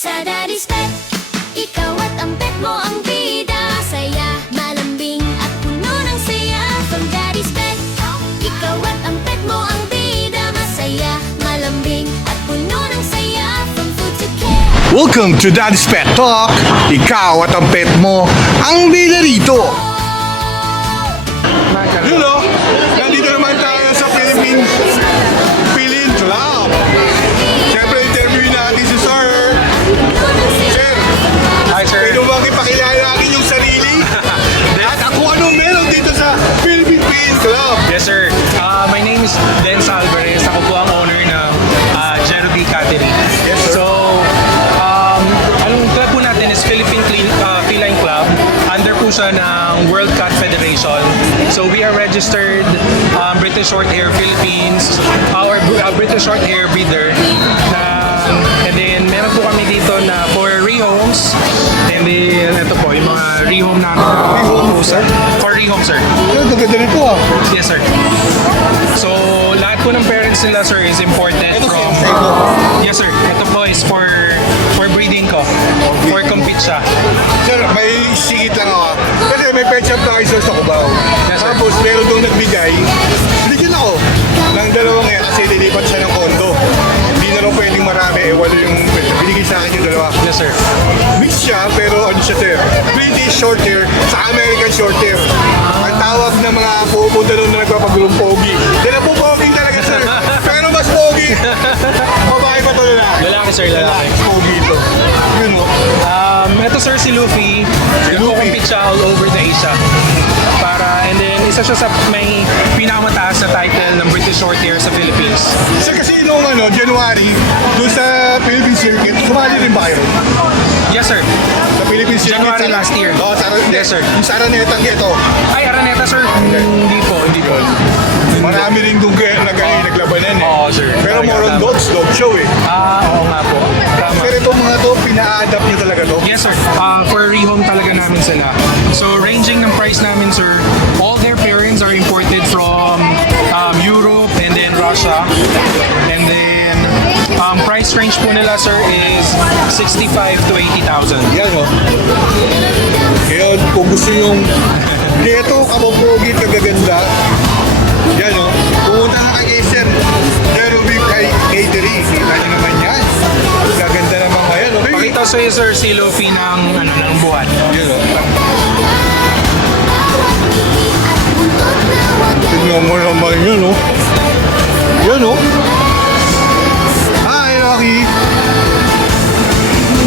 Sa Daddy's Pet, ikaw at ang pet mo ang bida. Saya, malambing at puno ng saya. From Daddy's Pet, ikaw at ang pet mo ang bida. Masaya, malambing at puno ng saya. From food to care. Welcome to Daddy's Pet Talk. Ikaw at ang pet mo ang bida rito. Hello! Nandito naman tayo sa Philippine Club. Siyempre, interview natin si Sir. Sir, Hi, sir. pwede mo ba ipakilala natin yung sarili? At kung anong meron dito sa Philippine Club. Yes, sir. My name is Denz Alvarez. Ako po ang owner ng Jeremy Catering. Yes, sir. So, anong club po natin is Philippine Feline Club. Under po siya ng World Cat Federation. So, we are registered British Shorthair Philippines, our British Shorthair breeder. And then, meron po kami dito na for rehomes. And then, ito po, yung mga rehome namin. Rehome, sir? For rehome, sir. Ano, ganda rito ah. Yes, sir. So, lahat po ng parents nila, sir, is important Ito from... sa'yo to. Yes, sir. Ito po is for breeding ko. For compete siya. Sir, may singit lang ako. Kasi may pet shop tayo sir sa Cubao. Yes, sir. Tapos meron doon nagbigay. Binigyan ako ng dalawang yan kasi lilipat siya ng kondo. Hindi na lang pwedeng marami. Wala yung binigay sa akin yung dalawa. Yes, sir. Mix siya pero ano siya sir? British Shorthair sa American Shorthair. Ang tawag ng mga pupunta doon na nagpapagulong pogi. Dala po pogi talaga sir. Pero mas pogi. Babae pa to lalaki. Lalaki, sir. Lalaki. Pogi ito. Yun o. Ito, sir, si Luffy. Nagko-compete siya all over the Asia. And then, isa siya sa may pinakamataas na title ng British Shorthair sa Philippines. Sir, kasi noong January, doon sa Philippine Circuit, sumali rin ba kayo? Yes, sir. Sa Philippine Circuit? January last year. Oo, Yes, sir. Yung sa Aranetang ito. Ay, Araneta, sir. Hindi po. Marami rin doon naglabanan eh. Oo, sir. Pero more on dog show eh. Oo nga po. Tama. Pero itong mga to, pina-adapt nyo talaga to? Yes, sir. For rehome talaga namin sila. So, ranging ng price namin, sir, all their pairings are imported from Europe and then Russia. And then, price range po nila, sir, is 65 to 80,000. Yan o. Kaya kung gusto yung dito, kamapogit, kagaganda. Yan o. Pumunta na kay Sir. Jeremy Catering. Kita nyo naman yan. Gaganda naman ngayon. Okay? Pakita sa'yo, sir, si Luffy ng buwan. Yan o. Tignan mo naman yun o. Yan o. Hi, Rocky.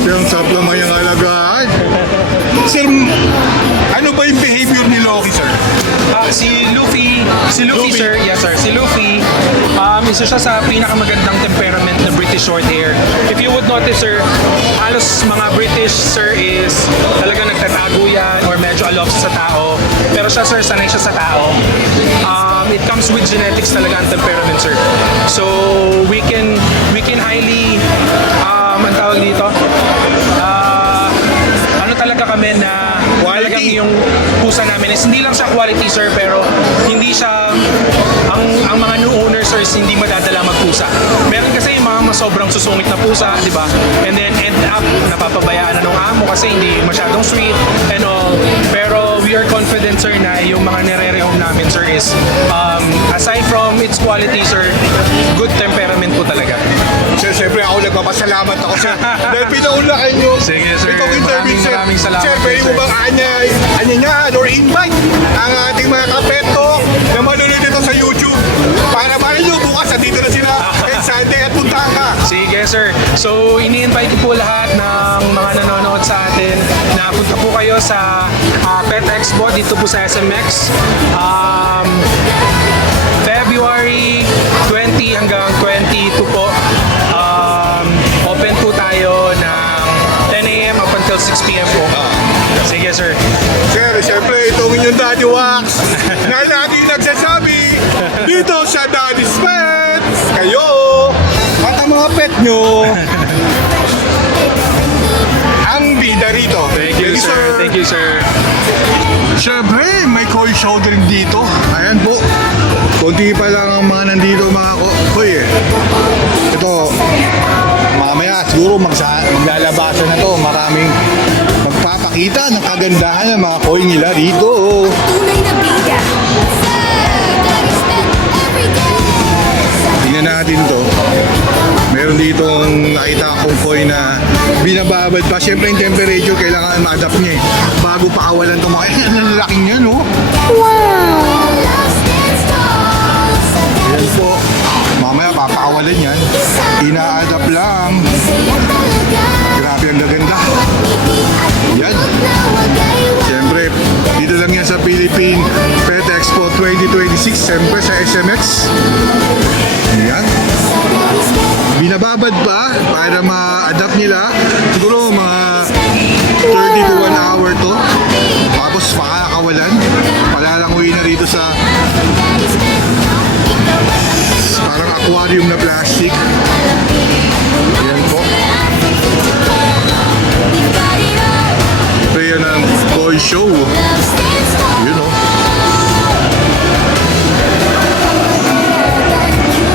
Yung sarap naman yung alagaan. Sir, ano ba yung behavior ni Loki, sir? Si Luffy, Luffy. sir, yes sir, si Luffy, isa siya sa pinakamagandang temperament na British Shorthair. If you would notice, sir, halos mga British, sir, is talaga nagtatago yan or medyo alof sa tao. Pero siya, sir, sanay siya sa tao. It comes with genetics talaga ang temperament, sir. So, we can highly, ang tawag dito, ano talaga kami na talagang yung pusa namin is hindi lang siya quality, sir, pero hindi siya ang mga new owners, sir, is hindi madadala magpusa. Meron kasi yung mga sobrang susungit na pusa, di ba? And then end up napapabayaan na ng amo kasi hindi masyadong sweet and all. Pero we are confident, sir, na yung mga nire-rehome namin, sir, is aside from its quality, sir, good temperament po talaga. Sir, siyempre ako nagpapasalamat ako, sir. Dahil pinaulakan nyo. Sige, sir. Itong interview, sir. Maraming salamat, Sir, pwede mo sir. bang anyanyahan or invite ang ating mga kapetto na manunod dito sa YouTube para malay nyo bukas dito na sila at Sunday at puntahan ka. Sige, sir. So, ini-invite ko po lahat ng mga nanonood sa atin na punta po kayo sa Pet Expo dito po sa SMX. February 20 hanggang 22 po. Open po tayo ng 10 a.m. up until 6 p.m. po. Sige, sir. Sir, siyempre itong inyong Daddy Wax na lagi nagsasabi dito sa Daddy's Pet. Kayo at ang mga pet nyo ang bida rito. Thank you, sir. Thank you, sir. Siyempre, may cold shouldering dito. Ayan po. Kunti pa lang ang mga nandito mga ko. Hoy, ito, mamaya siguro paglalabasan na to, maraming magpapakita ng kagandahan ng mga coin nila dito. Tunay na bida sa Daddy's Pet everyday. Tingnan natin to. Meron ditong nakita akong coin na binababad pa. Siyempre yung temperature kailangan ma-adapt niya eh. Bago pakawalan to mga ang laking yan oh. Love stands tall sa Yan Daddy's po. Mamaya papakawalan yan. Ina-adapt lang. Saya talaga. Grabe ang gaganda. Ngiti at Yan. bunot na wagay Siyempre, dito lang yan sa Philippine Pet Expo 2026. Siyempre sa SMX. Yan. sa Daddy's Pet. Binababad pa para ma-adapt nila. Siguro mga 30 to 1 hour to. Tapos pakakawalan. Palalanguin na dito sa Daddy's Pet. Ikaw at ang pet mo. parang aquarium na plastic. Yan po. We've got it all. Ito yan ang toy show. Love stands tall. Yun o.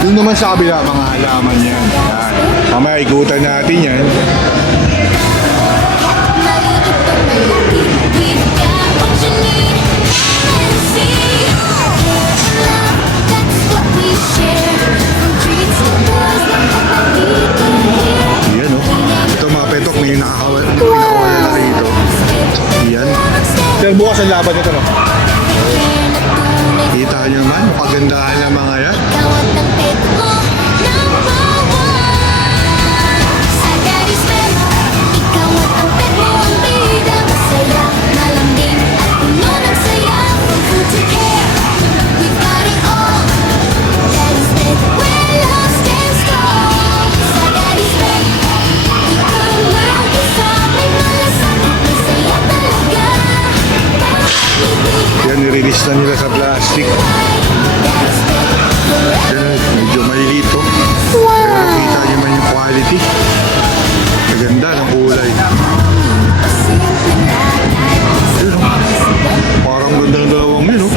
Doon naman sa kabila mga halaman yan. Yan. Mamaya igutan natin yan. Maliit o malaki, we've got what you need and see. Love, that's what we share. From treats to toys, napakabigay. Yan o. Ito mga petok may nakakawala na rito. Yan. Pero bukas ang laban nito no. Kita nyo naman, pagandahan ng mga yan. Ikaw at ang pet mo, number one. Sa Daddy's Pet, ikaw at ang pet mo ang bida. Masaya, malambing at puno ng saya. From food to care, we've got it all. Daddy's Pet, where love stands tall. Sa Daddy's Pet, ikaw lang isa. May malasakit, may saya talaga. Bawat ngiti Yan, nirelease na nila sa plastic. Daddy's Pet, Yan, medyo malilito. Pero kita nyo man yung quality. Maganda ng kulay. simpleng latay. Yun o. Parang ganda ng dalawang yun o.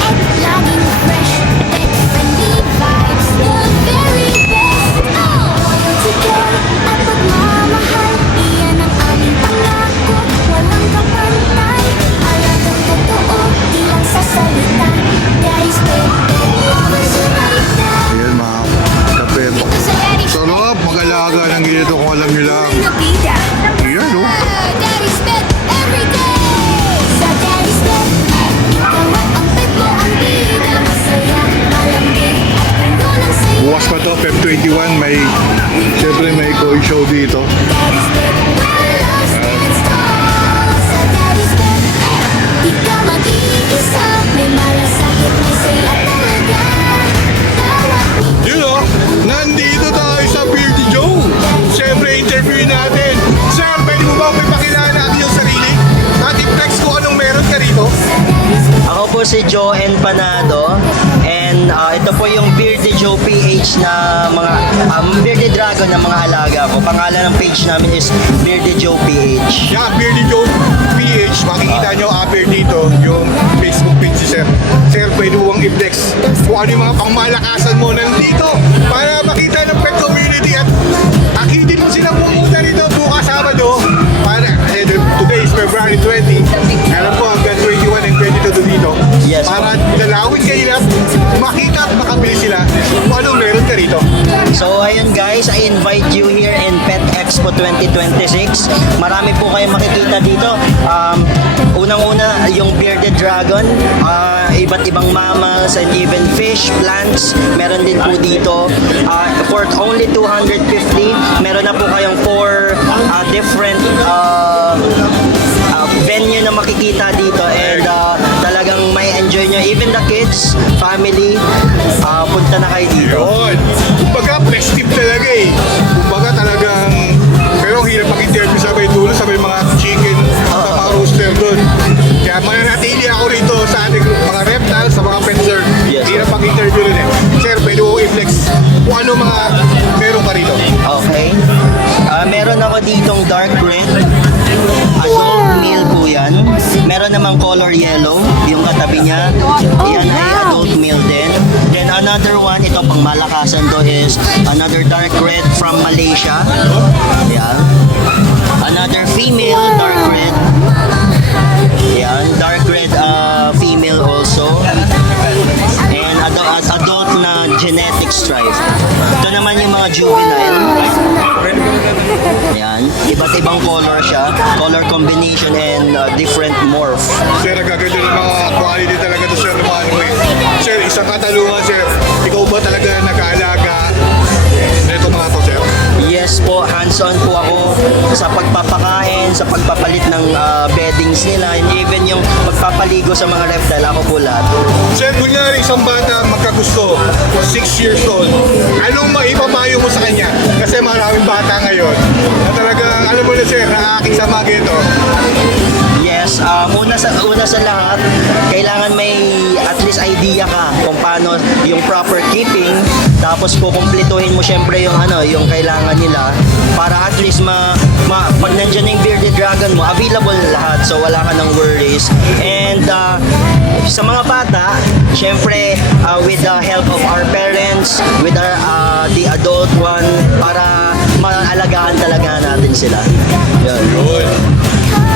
At laging fresh, pet-friendly vibes, the very best. Loyalty, care, at pagmamahal, iyan ang aming pangako, walang kapantay. Alagang totoo, di lang sa salita. Daddy's Pet, lovers unite na. Ayan mga kapeto. Sa Daddy's Sarap mag-alaga ng ganito kung alam nyo lang. Pet, na bida. Ayan o. Daddy's Pet every day. Sa Daddy's Pet, ikaw at ang pet mo ang bida. Masaya, malambing, at puno ng saya. Bukas pa to, Feb 21, may siyempre may toy show dito. Daddy's Pet, where love stands tall. Sa Daddy's Pet, ikaw mag-iisa. May malasakit, may saya talaga. Bawat ngiti Yun o, nandito tayo sa Beardy Joe. Siyempre interview natin. Sir, pwede mo ba pakilala natin yung sarili? At i-flex ko anong meron ka rito? sa Daddy's Pet. Ako po si Joe N. Panado and ito po yung Bearded Joe PH na mga Bearded Dragon na mga alaga ko. Pangalan ng page namin is Bearded Joe PH. Yeah, Beardy Joe PH. Makikita nyo upper dito yung Facebook page si Sir. Sir, pwede mo bang i-flex kung ano yung mga pangmalakasan mo nandito para makita ng pet community at akitin mo sila pumunta rito bukas Sabado para today is February 20. Alam ko hanggang 21 and 22 dito. Yes, Para dalawin kayo na makita at makabili sila kung anong meron ka rito. So ayun guys, I invite you here in Pet Expo 2026. Marami po kayong makikita dito. Unang-una yung Bearded Dragon, iba't ibang mammals and even fish, plants. Meron din po dito. For only 250, meron na po kayong 4 different venue na makikita dito and talagang may enjoy nyo. Even the kids, family, punta na kayo dito. Yun. Kumbaga, festive talaga eh. Kumbaga talagang, pero ang hirap mag-interview sabay dulo, sabay mga chicken, sa mga rooster doon. Kaya mananatili ako rito sa ating mga reptiles, sa mga pet sir. Yes, Hirap mag-interview rin eh. Sir, pwede mo i-flex kung ano mga meron ka rito. Okay. Meron ako ditong dark red. Adult male po yan. Meron namang color yellow, yung katabi niya. Yan ay adult male din. Then another one, ito pang malakasan to is another dark red from Malaysia. Yan. Another female dark red. Yan, dark red female also. And adult na genetic stripe. Ito naman yung mga juvenile. Yan, iba't ibang color siya, color combination and different morph. Sir, nagaganda ng mga quality talaga to Sir Romano eh. Sir, isang katanungan Sir, ikaw ba talaga nag-aalaga nito mga to Sir? Yes po, hands-on po ako sa pagpapakain, sa pagpapalit ng beddings nila, and even yung pagpapaligo sa mga reptile, ako po lahat. Sir, kunyari isang bata magkagusto, 6 years old, anong maipapayo mo sa kanya? Kasi maraming bata ngayon na talagang, alam mo na Sir, nakakakit sa mga ganito. Yes, una sa lahat, kailangan may at least idea ka kung paano yung proper keeping, tapos kukumpletuhin mo syempre yung yung kailangan nila para at least pag nandiyan na yung bearded dragon mo, available na lahat, so wala ka ng worries. And sa mga bata, syempre with the help of our parents, with the adult one, para maalagaan talaga natin sila. Yun. Yun.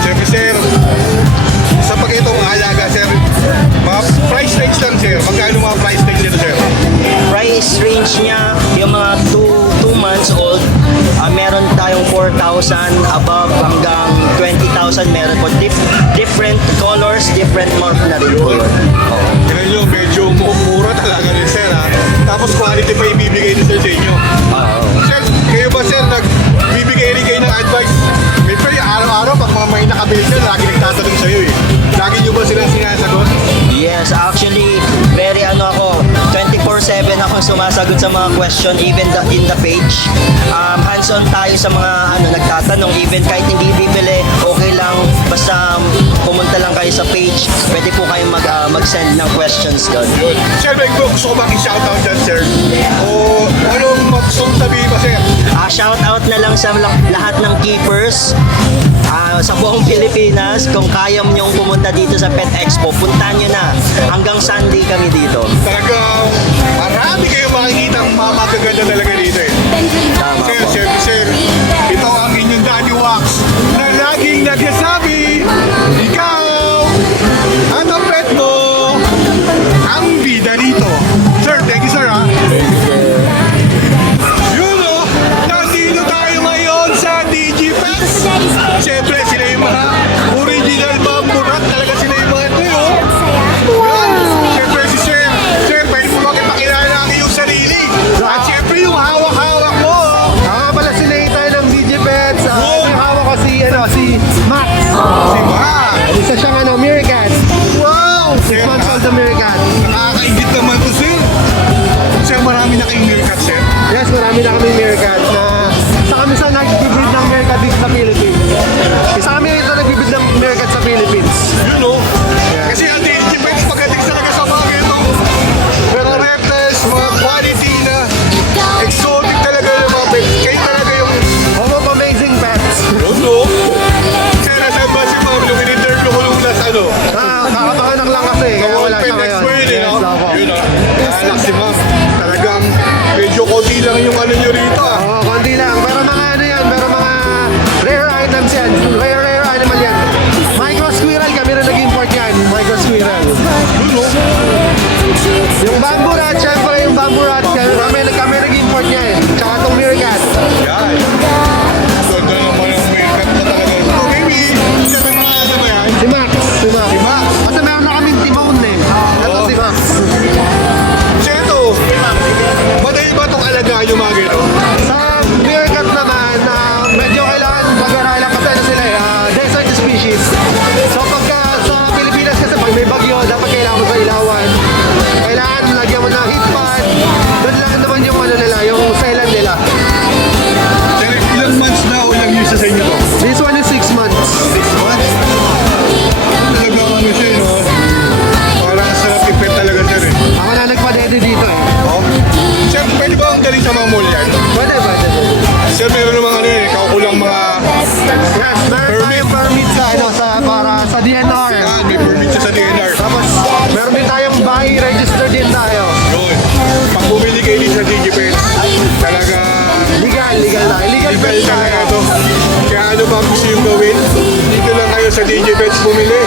Siyempre Sir, sa pagkitong alaga Sir, mga price range lang Sir, magkano mga price range nito Sir? Price range niya, yung mga 2 months old, meron tayong 4,000 above hanggang 20,000 meron po. Different colors, different morph na rin po yun. Tignan nyo, medyo mura talaga rin Sir ha. Tapos quality pa ibibigay ni Sir sa inyo. Sir, kayo ba Sir, nagbibigay rin kayo ng advice? Siyempre, araw-araw, pag mga may nakabili Sir, lagi nagtatanong sa'yo eh. Lagi nyo ba silang sinasagot? Yes, actually, very ako, 24/7 ako sumasagot sa mga question, even in the page. Hands-on tayo sa mga nagtatanong, even kahit hindi bibili, okay lang, basta pumunta lang kayo sa page, pwede po kayong mag-send ng questions doon. Yun. Sir, may gusto ko maki-shoutout dyan Sir. O anong gusto mong sabihin pa Sir? Shoutout na lang sa lahat ng keepers sa buong Pilipinas. Kung kaya nyo pumunta dito sa Pet Expo, puntahan nyo na. Hanggang Sunday kami dito. Talagang marami kayong makikita ang mga magaganda talaga dito eh. Tama Sir, po. Sir, ito ang inyong Daddy Wax na laging nagsasabi, ikaw at ang pet mo ang bida dito. Sir, thank you Sir ha. Yun o, nandito tayo ngayon sa DigiPets. Siyempre, sila yung mga original bamboo rat. Talaga sila yung mga ito yun. Yan. Siyempre si Sir. Sir, pwede mo makipakilala ang iyong sarili. At siyempre yung hawak-hawak mo. Ako pala si Nathan ng DigiPets. Yung hawak ko si Max. Si Ma. Isa siyang Meerkat. Wow! 6 months old na Meerkat. Nakakaingit naman to Sir. Sir, marami na kayong meerkat Sir. Yes, marami na kami Meerkat na isa kami sa nag-breed ng Meerkat dito sa Philippines. Isa kami ito nag-breed ng Meerkat sa Philippines. Yun o. Kasi ang DigiPets pagdating talaga sa mga ganito. Pero reptiles, mga quality na exotic talaga yung mga pets. Kayo talaga yung Home of Amazing Pets. yun o. Sir, nasan ba si Ma'am? Yung in-interview ko nung nasa ano? Kakapanganak lang kasi. Sa Kaya World wala Pet siya Expo ngayon. yun eh, no? Yes, ako. Yun o. Anak si Ma'am. Talagang medyo konti lang yung ano nyo rito ah. Oo, konti lang. Pero mga yan, pero mga rare items yan. Rare animal yan. Micro squirrel, kami rin nag-import yan. Micro squirrel. Yun o. Yung bamboo rat, syempre yung bamboo rat, kami nag-import yan. Tsaka itong meerkat. Yan. Ganda naman ang meerkat na talaga. So, baby, siya na mga ano ba yan? Si Max. Si Max. Kasi meron na kaming Timon eh. Ito Oo. si Max. Siya ito. Madali ba itong alagaan yung mga gano? Sa meerkat naman, medyo kailangan pag-aralan kasi sila desert species. So pagka sa Pilipinas kasi pag may bagyo, dapat kailangan mo sa ilawan. Kailangan lagyan mo ng heat pad. Doon lang naman yung nila, yung selan nila. Sir, ilang months na o ilang years na sa inyo to? This one is 6 months. 6 months? Talagang ano siya, no? Parang sarap ipet talaga, sir eh. Ako na nagpa-dede dito eh. Oh. Sir, pwede ba ang dali sa mga mall yan? Pwede. Sir, meron namang ano eh, kaukulang mga... Yes, meron tayong permit para sa DNR. May permit siya sa DNR. Tapos, meron din tayong bahay register din tayo. Yun. illegal na. Illegal Legal pets talaga tayo. ito. Kaya ano ba gusto yung gawin? Dito lang kayo sa DJ Pets bumili.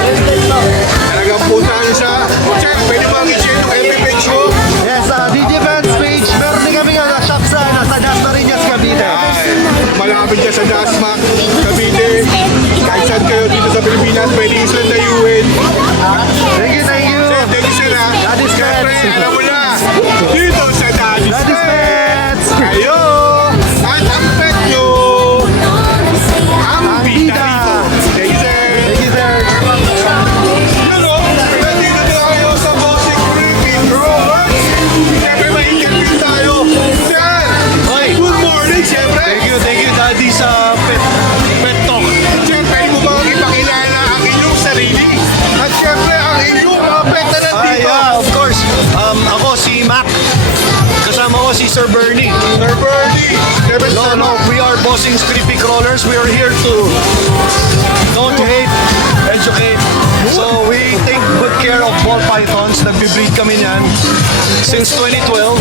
Talagang puntahan siya. Check, pwede ba i-share yung FB page mo? Yes, DJ Pets page. Meron din kami nga shop sa Dasmariñas, Cavite. Ay, malapit siya sa Dasmac, Cavite. Kahit saan kayo dito sa Pilipinas, pwede isang dayuhin. Thank you, thank you. Thank you, sir, ha? Daddy's Siyempre, Pets. alam mo na, dito sa Daddy's Daddy's Pets. Pets. Kayo, at ang pet nyo, ang bida rito. Thank you, sir. Thank you, sir. Hello, nandito na kayo sa Bossing Creepy Rollers. Siyempre, may interview tayo. Sir, good morning, siyempre. Thank you, Daddy, sa pet talk. Sir, pwede mo bang ipakilala ang inyong sarili? At siyempre, ang inyong mga pet na nandito. Yeah, of course. Ako si Mac. Kasama ko si Sir Bernie. Sir Bernie, siyempre, No, we are Bossing's Creepy Crawlers. We are here to don't hate, educate. So we take good care of ball pythons. Nagbe-breed kami niyan since 2012.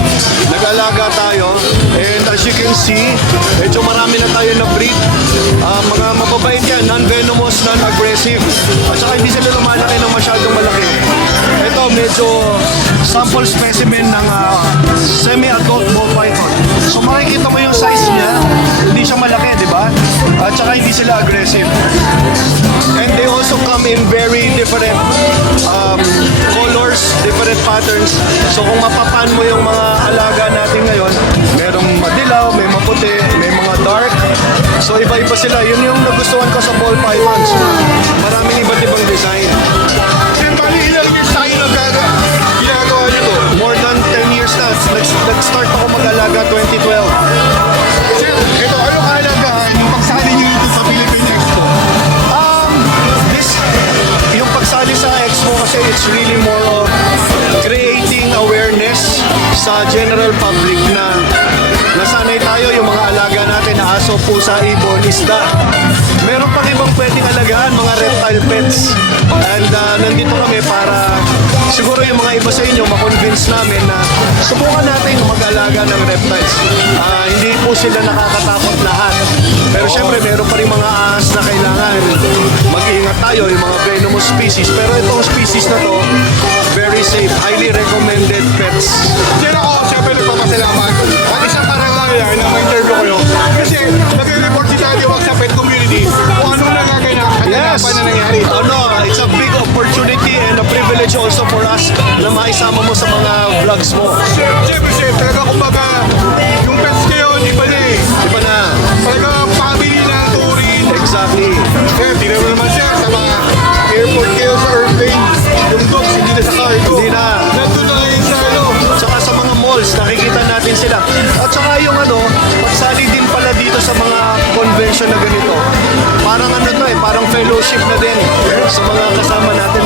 Nag-alaga tayo. And as you can see, medyo marami na tayo na breed. Mga mababait yan, non-venomous, non-aggressive. At saka hindi sila lumalaki ng masyadong malaki. Ito medyo sample specimen ng semi-adult ball python. So makikita mo yung size niya, hindi siya malaki, di ba? At saka hindi sila aggressive. And they also come in very different colors, different patterns. So kung mapapan mo yung mga alaga natin ngayon, merong madilaw, may maputi, may mga dark. So iba-iba sila. Yun yung nagustuhan ko sa ball pythons. Maraming iba't ibang design. Sir, bali ilang years tayo ginagawa nyo to? More than 10 years na. Nag-start ako mag-alaga 2012. Sir, ito, ano kahalagahan yung pagsali nyo dito sa Philippine Expo? This, yung pagsali sa Expo kasi it's really more of creating awareness sa general public na nasanay tayo yung mga alaga natin na aso, pusa, ibon, isda. Meron pang ibang pwedeng alagaan, mga reptile pets. And nandito kami para siguro yung mga iba sa inyo makonvince namin na subukan natin mag-alaga ng reptiles. Hindi po sila nakakatakot lahat. Pero syempre meron pa rin mga ahas na kailangan mag-ingat tayo, yung mga venomous species. Pero itong species na to, very safe, highly recommended pets. Sir, ako, siyempre nagpapasalamat. At isang karangalan na ma-interview kayo. Kasi nag-report si Daddy Wag sa pet community kung anong nagaganap at Yes. hanapan na nangyari. It's a big opportunity and a privilege also for us na maisama mo sa mga vlogs mo. Siyempre, sir, talaga kumbaga, yung pets kayo, di ba na eh. Di ba na? Talaga family na ang turin. Exactly. Sir, tingnan mo naman sir, sa mga airport kayo sa airplane, yung dogs hindi na sa cargo. Hindi na. Nandun na ngayon sa ano. Tsaka sa mga malls, nakikita natin sila. At saka yung pagsali din pala dito sa mga convention na ganito. Parang parang fellowship na din sa mga kasama natin.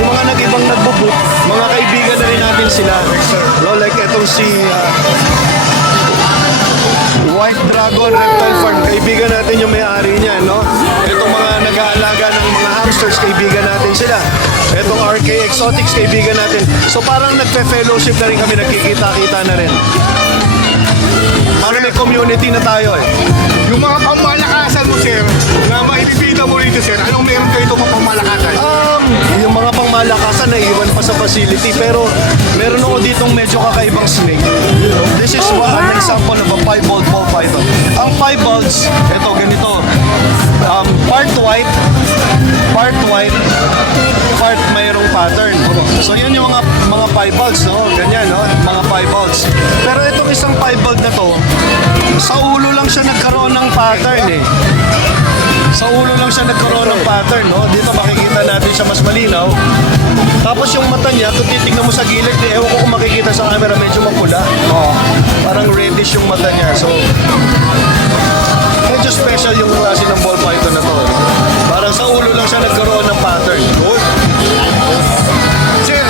Yung mga nag-ibang nagbubuk, mga kaibigan na rin natin sila. No, like etong si White Dragon Reptile Farm, kaibigan natin yung may-ari niya, no? Itong mga nag-aalaga ng mga hamsters, kaibigan natin sila. Itong RK Exotics, kaibigan natin. So parang nagpe-fellowship na rin kami, nagkikita-kita na rin. Parang may community na tayo eh. Yung mga pamalakasan mo sir, na maibibida mo rito sir, anong meron kayo itong pamalakasan? Yung mga pangmalakasan na iwan pa sa facility, pero meron ako ditong medyo kakaibang snake. This is an example of a piebald ball python. Ang piebalds, ito ganito. Part white, part mayroong pattern. So yan yung mga piebalds, no? Ganyan, no? Mga piebalds. Pero itong isang piebald na to, sa ulo lang siya nagkaroon ng pattern eh. Sa ulo lang siya nagkaroon ng pattern, no? Dito makikita natin siya mas malinaw. Tapos yung mata niya, kung titignan mo sa gilid, ewan ko kung makikita sa camera, medyo mapula. Parang reddish yung mata niya. So, medyo special yung klase ng ball python na to. Parang sa ulo lang siya nagkaroon ng pattern. Sir,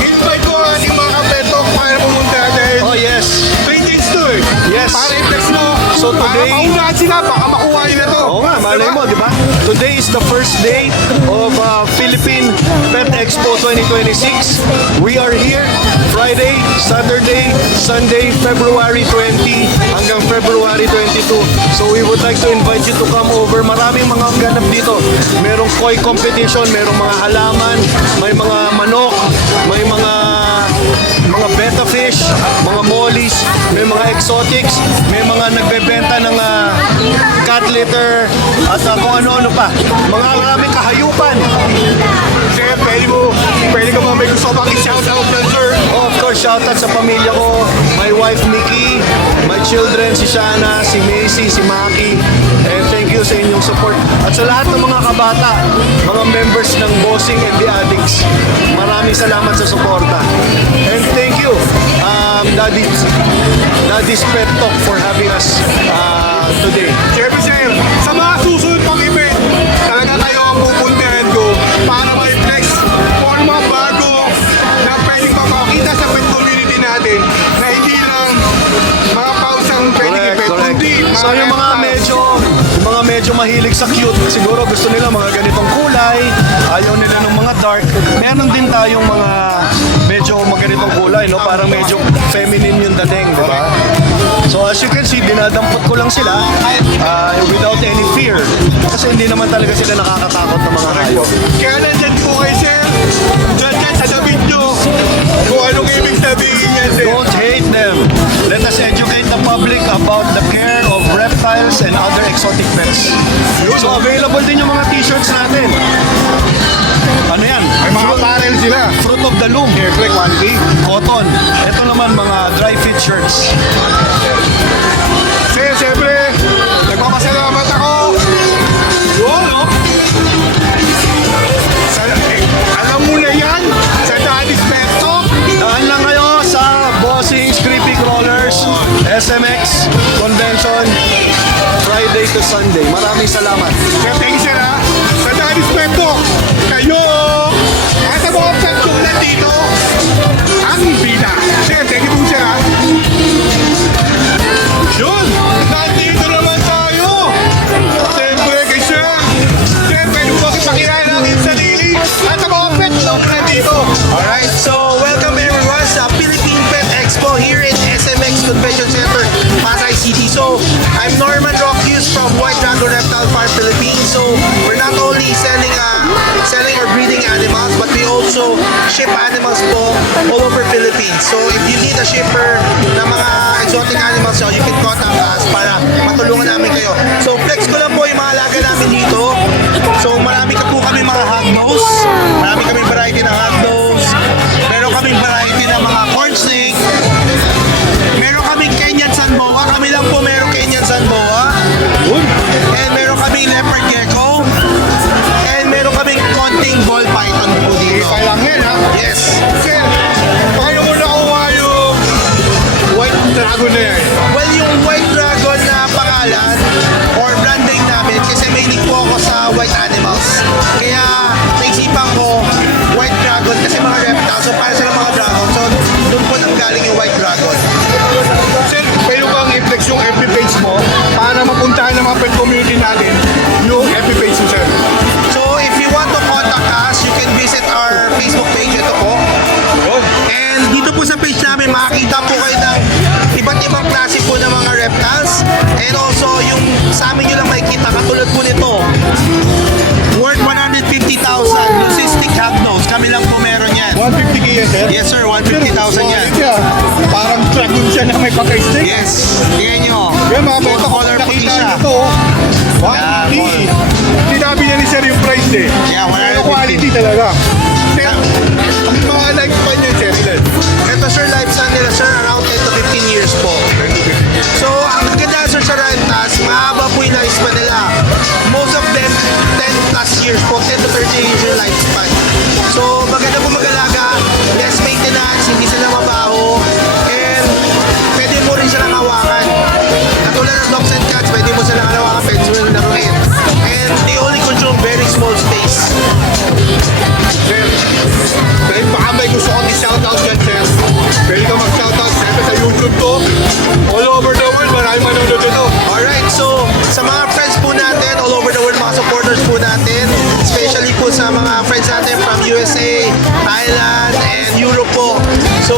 invite ko ang ating mga kapetok para pumunta dahil Oh yes. 3 days to eh. Yes. Para i-flex mo. So Para today- paunahan sila, baka makuha nila to. Oo nga, Malay mo, di ba? Today is the first day of Philippine Pet Expo 2026. We are here Friday, Saturday, Sunday, February 20 hanggang February 22. So we would like to invite you to come over. Maraming mga ganap dito. Merong koi competition, merong mga halaman, may mga manok, may mga betta fish, mga mollies, may mga exotics, may mga nagbebenta ng cat litter at kung ano-ano pa. Mga maraming kahayupan. Sir, pwede ka ba may gusto pang i-shoutout na, sir? Oh, of course, shoutout sa pamilya ko, my wife Nikki, my children, si Shana, si Macy, si Maki, and thank you sa inyong support. At sa lahat ng mga kabata, mga members ng Bossing and the Addicts, maraming salamat sa suporta. And thank you, Daddy's Pet Talk for having us today. Siyempre, sir, sa mga susunod pang event, talaga kayo ang pupuntahan ko para ma-flex kung ano mga bago na pwedeng mapakita sa pet community natin na hindi lang mga pausang pwedeng event, kundi So yung mga medyo mahilig sa cute, siguro gusto nila mga ganitong kulay, ayaw nila ng mga dark. Meron din tayong mga medyo ganitong kulay, no? Parang medyo feminine yung dating, di ba? So as you can see, dinadampot ko lang sila without any fear. Kasi hindi naman talaga sila nakakatakot ng mga hayop. kaya nandyan po kayo, sir. Nandyan sa damit nyo kung anong ibig sabihin yan, sir. Don't hate them. Let us educate the public about the care of reptiles and other exotic pets. So available din yung mga t-shirts natin. Ano yan? May mga apparel sila. Fruit of the Loom. Siyempre, quality. Cotton. Ito naman mga dry fit shirts. Sir, siyempre, nagpapasalamat ako. Yun, no? Alam mo na yan, sa Daddy's Pet Talk. Daan lang kayo sa Bossing's Creepy Crawlers, SMX Convention, Friday to Sunday. Maraming salamat. Sir, thank you, sir, ha? Sa Daddy's Pet Talk, kayo, at sa mga pet ko nandito, ang bida. Sir, thank you po, sir, ha? Yun! Nandito naman tayo! Siyempre, kay sir, sir, pwede mo kasi pakilala natin sa sarili at sa mga pet talk nandito. Alright, so welcome everyone sa Philippine Pet Expo here in SMX Convention Center, Pasay City. So, I'm Norman Rockius from White Dragon Reptile Farm Philippines. So, we're not only selling or breeding animals, but we also ship animals po all over Philippines. So, if you need a shipper ng mga exotic animals, so you can contact us para matulungan namin kayo. So, flex ko lang po yung mga alaga namin dito. So, marami ka po kami mga hognose. Marami kami variety ng hognose. Meron kaming variety ng mga corn snake. Meron kaming Kenyan Sanboa. Kami lang po meron Kenyan Sanboa. And meron kaming leopard gecko. And meron kaming konting ball python po dito. Isa lang yan, ha? Yes. Sir, paano mo nakuha yung white dragon na yan? Well, yung White Dragon na pangalan or brand name namin kasi mahilig po ako sa white animals. Kaya naisipan ko White Dragon kasi mga reptiles. So para sila mga dragon. So doon po nanggaling yung White Dragon. Sir, pwede bang i-flex yung FB page mo para mapuntahan ng mga pet community natin yung FB page mo, sir? So if you want to contact us, you can visit our Facebook page. Ito po. And dito po sa page namin, makakita po kayo ng iba't ibang klase po ng mga reptiles. And also, yung sa amin nyo lang makikita, katulad po nito, worth 150,000, leucistic hognose. Kami lang po meron yan. 150k yan, sir? Yes sir, 150,000 yan. Yeah. Parang dragon siya na may pagka-stick. Yes, tingnan nyo. Yan mga Full beto, color puti nakita siya. nito. Yeah, 150. Sinabi niya ni sir yung price eh. Yeah, 150. Pero quality talaga. Sir, ang mga lifespan niya, sir, ilan? Ito sir, lifespan nila sir, around 10 to 15 years po. So, ang ganda sir sa rentas, mahaba po yung lifespan nila. Most of them, 10 plus years po, 10 to 30 years yung lifespan. So, maganda po mag-alaga, less maintenance, hindi sila mabaho, and pwede mo rin silang hawakan. Katulad ng dogs and cats, pwede mo silang hawakan, pwede mo silang laruin. And they only consume very small space. Sir, dahil baka may gusto kong i-shoutout dyan, sir. Pwede ka mag-shoutout, siyempre sa YouTube to. All over the world, marami manonood ito. Alright, so So,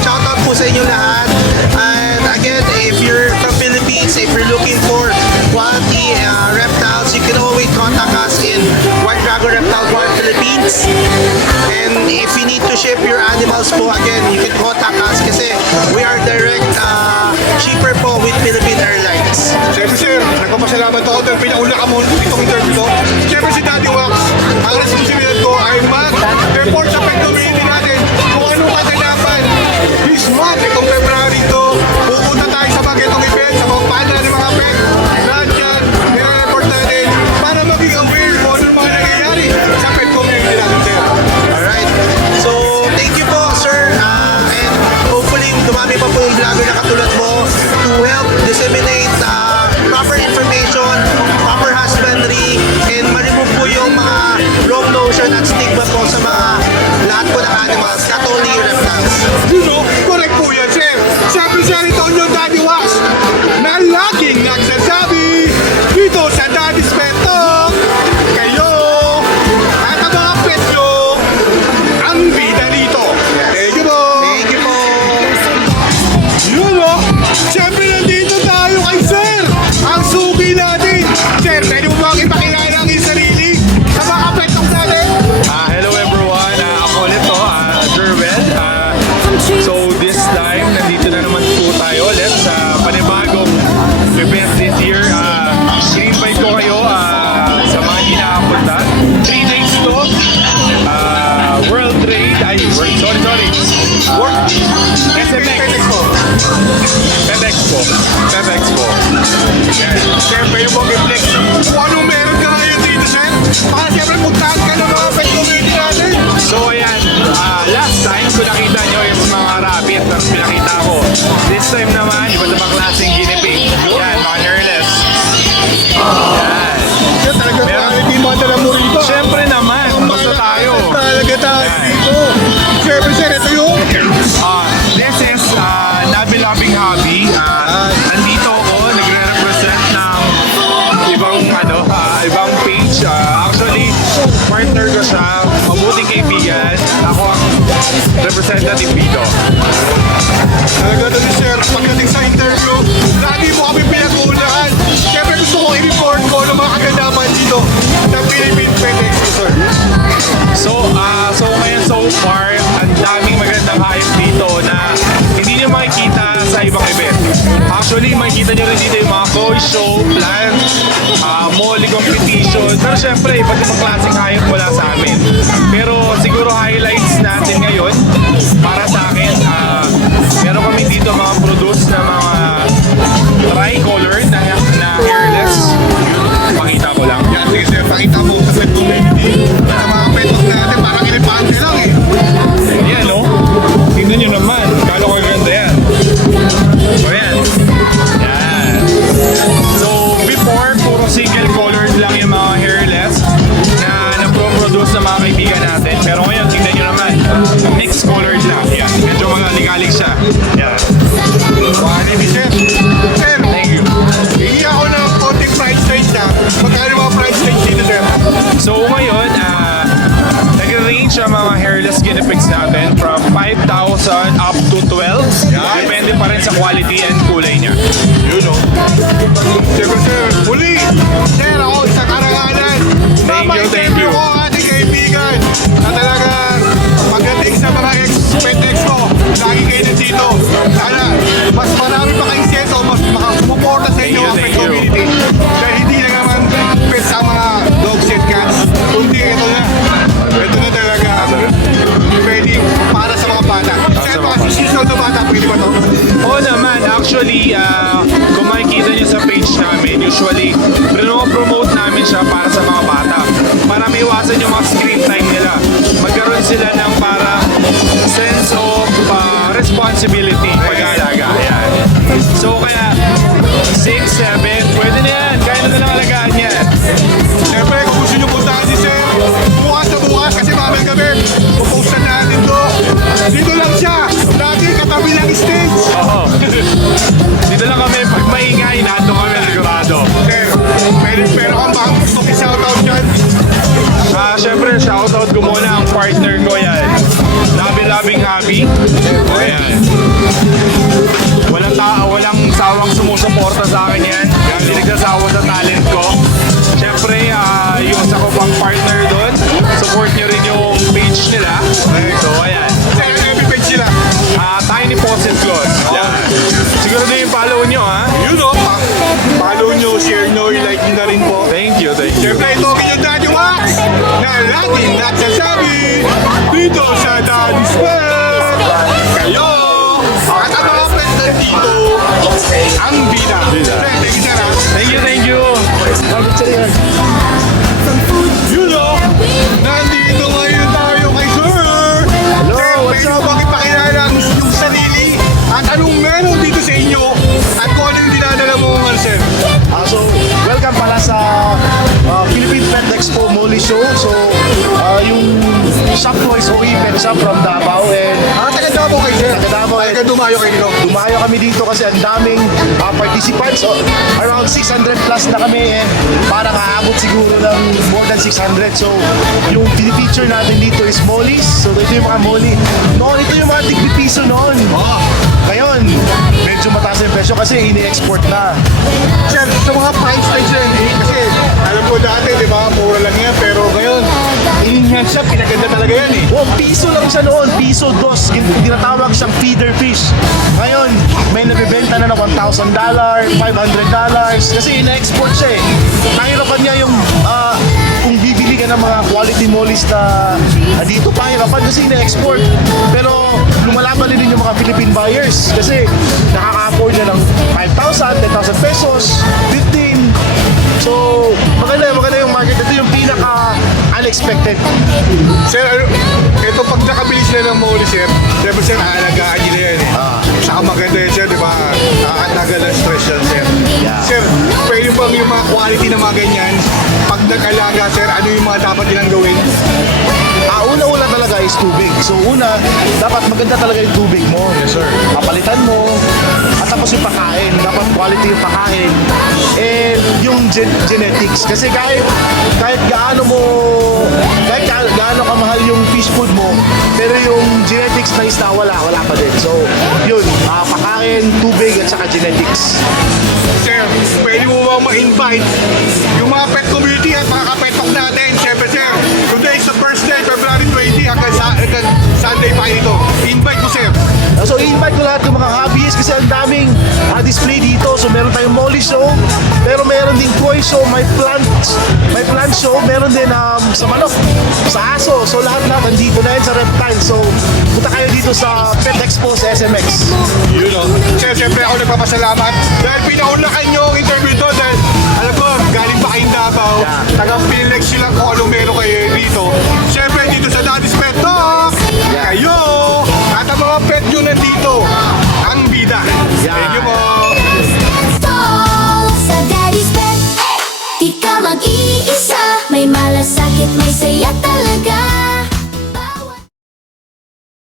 shout out po sa inyo lahat. And again, if you're from Philippines, if you're looking for quality reptiles, you can always contact us in White Dragon Reptile Farm Philippines. And if you need to ship your animals po, again, you can contact us kasi we are direct shipper po with Philippine Airlines. Siyempre sir, nagpapasalamat ako dahil pinauna ka mo itong interview ko. Siyempre si Daddy Wax, ang responsibilidad ko ay mag-report sa pet community natin kung anong kaganapan. This month, itong February to, pupunta tayo sa bagetong event, sa mga paana ng mga pet. Lahat yan, nire-report natin para maging aware kung anong mga nangyayari sa pet community natin sir. Alright. So, thank you po, sir. And hopefully, dumami pa po yung vlogger na katulad mo to help disseminate proper information, proper husbandry, and ma-remove po yung mga wrong notion at stigma po sa mga lahat po ng animals, not only reptiles. You know, correct po yan sir. Siyempre sir, ito yung Daddy Wax na laging nagsasabi dito sa Daddy's Pet Talk. Kayo at ang mga pet nyo ang bida dito. Thank you po. Thank you po. Yun o, siyempre nandito tayo kay sir. Ang suki natin. Sir, pwede mo bang ipakilala ang iyong sarili sa mga pet talk natin? Hello everyone, ako ulit to, Jerwell. So this time, nandito na naman po tayo ulit sa panibagong event this year. In-invite ko kayo sa mga hindi nakapunta. 3 days to, World Trade, sorry. SMX. Pet Expo. Yan. Sir, pwede mo i-flex kung anong meron ka ngayon dito, sir? Para siyempre puntahan ka ng mga pet community natin. So ayan, last time kung nakita nyo yung mga rabbit na pinakita ko. This time naman, iba't ibang klaseng guinea pig. Yan, mga hairless. Yan. Sir, talaga Meron- hindi mo dala mo rito. Siyempre naman, basta tayo. Talaga tayo dito. Siyempre, sir, ito yung This is Nabi Loving Hobby. Nandito ako, nagre-represent ng ibang page. Actually, partner ko siya, mabuting kaibigan. Ako ang representative dito. talaga to si sir. Pagdating sa interview, lagi mo kami pinag-uunahan. Siyempre, gusto ko i-report ko ng mga kaganapan dito ng Philippine Pet Expo, sir. So ngayon so far, ang daming magandang hayop dito na hindi nyo makikita sa ibang event. Actually, makikita nyo rin dito yung mga toy show, plant, molly competition. Pero syempre, iba't ibang klaseng hayop wala sa amin. Pero siguro highlights natin ngayon, para sa akin, meron kami dito mga produce na mga tricolor na hairless. Yun, pakita ko lang. Yan, sige sir, pakita mo sa pet community. Sa mga pet talk natin, parang elepante lang eh. Yan, no? Tingnan nyo naman. Kalo ko ganda yan. So, yan. Yan. So, before, puro single colored lang yung mga hairless na na-produce ng mga kaibigan natin. Pero ngayon, tingnan nyo naman. Mixed colored na. Yan. Medyo magaling siya. Yan. Wala ni sir. Sir, Thank you. hingi ako ng konting price range na. Magkano mga price range dito, sir? So, ngayon, nag-range ang mga hairless guinea pigs natin from 5,000 up to 12. Depende pa rin sa quality and kulay niya. Yun o. Siyempre, sir, muli, sir, ako isang karangalan. Thank you. Ko ang ating kaibigan na talagang pagdating sa mga pet expo, lagi kayo nandito. Sana, mas marami pa kayong seto, mas makasuporta sa inyo ang pet Thank you. community. Dahil hindi na naman pet sa mga dogs and cats, kundi ito na. Ito na talaga. Pwede para sa mga bata. Sir, mga seasonal na bata, pwede ba ito? Oo naman, actually, kung makikita niyo sa page namin, usually, promote namin siya para sa mga bata. Para maiwasan yung mga screen time nila. Magkaroon sila ng parang sense of responsibility pag-aalaga. Ayan. So, kaya 6, 7, pwede na yan. Kaya na lang alagaan yan. Siyempre, kung gusto nyo puntahan si Sir, bukas na bukas kasi mamayang gabi, pupostan natin to. Dito lang siya, lagi katabi ng stage. Oo. Dito lang kami, pag maingay, nato kami sigurado. Sir, pero kang baka gusto i-shoutout dyan. Siyempre, shoutout ko muna ang partner ko yan. Loving Sabi. Ayan. Walang sawang sumusuporta sa akin yan. Hindi nagsasawa sa talent ko. Siyempre, yung isa ko pang partner doon, support nyo rin yung page nila. So, ayan. Every page sila. Tiny Pots and Claws. Yan. Siguro na yung follow nyo, ha? You know, follow nyo, share nyo, like nyo na rin po. Thank you, thank you. Siyempre, ito ang Daddy Wax na laging nagsasabi dito sa Daddy's Pet. Kayo, at ang mga pet nandito, ang bida. Thank you, sir. Thank you, thank you. You know, nandito ngayon tayo kay Sir. Sir, pwede mo bang ipakilala ang yung sarili at anong meron dito sa inyo at kung ano yung dinadala mo ngayon, Sir? So, welcome pala sa Philippine Pet Expo Molly Show. So, yung shop ko is OE Pet Shop from Davao and Taga mo kay Sir. Taga Davao, Taga dumayo kayo dito. dumayo kami dito kasi ang daming participants. So, around 600 plus na kami and parang aabot siguro ng more than 600. So, yung feature natin dito is Mollies. So, ito yung mga Molly. Noon, ito yung mga tigpipiso noon. Ngayon, medyo mataas yung presyo kasi ini-export na. Sir, sa mga price tags yan, kasi alam ko dati, di ba, mura lang yan, pero ngayon, in-enhance siya, pinaganda talaga yan eh. Oh, piso lang siya noon, piso dos. Tinatawag siyang feeder fish. Ngayon, may nabibenta na ng $1,000, $500 kasi ina-export siya eh. Nahirapan niya yung kung bibili ka ng mga quality mollies na dito, pahirapan kasi ina-export. Pero lumalaban din yung mga Philippine buyers kasi nakaka-afford na ng 5,000, 10,000 pesos, 15. So, maganda yung market. Ito yung pinaka-unexpected. Sir, ito pag nakabili sila ng molly, sir, siyempre sir, aalagaan nyo na yan eh. Saka maganda yun, sir, di ba? Nakakatagal ang stress yan, sir. Sir, pwede bang yung mga quality na mga ganyan, pag nag-alaga, sir, ano yung mga dapat nilang gawin? Una-una talaga is tubig. So una, dapat maganda talaga yung tubig mo. Yes sir. Papalitan mo. At tapos yung pakain. Dapat quality yung pakain. And yung genetics. Kasi kahit gaano kamahal yung fish food mo, pero yung genetics na isda wala pa din. So yun, pakain, tubig at saka genetics. Sir, pwede mo bang ma-invite yung mga pet community at mga ka-pet talk natin? Siyempre, sir, today is the first day, February 20, hanggang Sunday pa ito. Invite mo, sir. So i-invite ko lahat ng mga hobbies kasi ang daming display dito. So meron tayong Molly show, pero meron din koi show, may plant show, meron din sa manok, sa aso. So lahat nandito na yan sa reptile. So punta kayo dito sa Pet Expo sa SMX. You know, sir, siyempre ako nagpapasalamat dahil pinaunlakan nyo ang interview to dahil alam ko, galing pa kayong Davao, tagang pinilex sila kung ano meron kayo dito. Siyempre, dito sa Daddy's Pet Talk, kayo, at ang mga pet nyo nandito, ang bida. Thank you po. Sa Daddy's Pet, di ka mag-iisa. May malasakit, may saya talaga.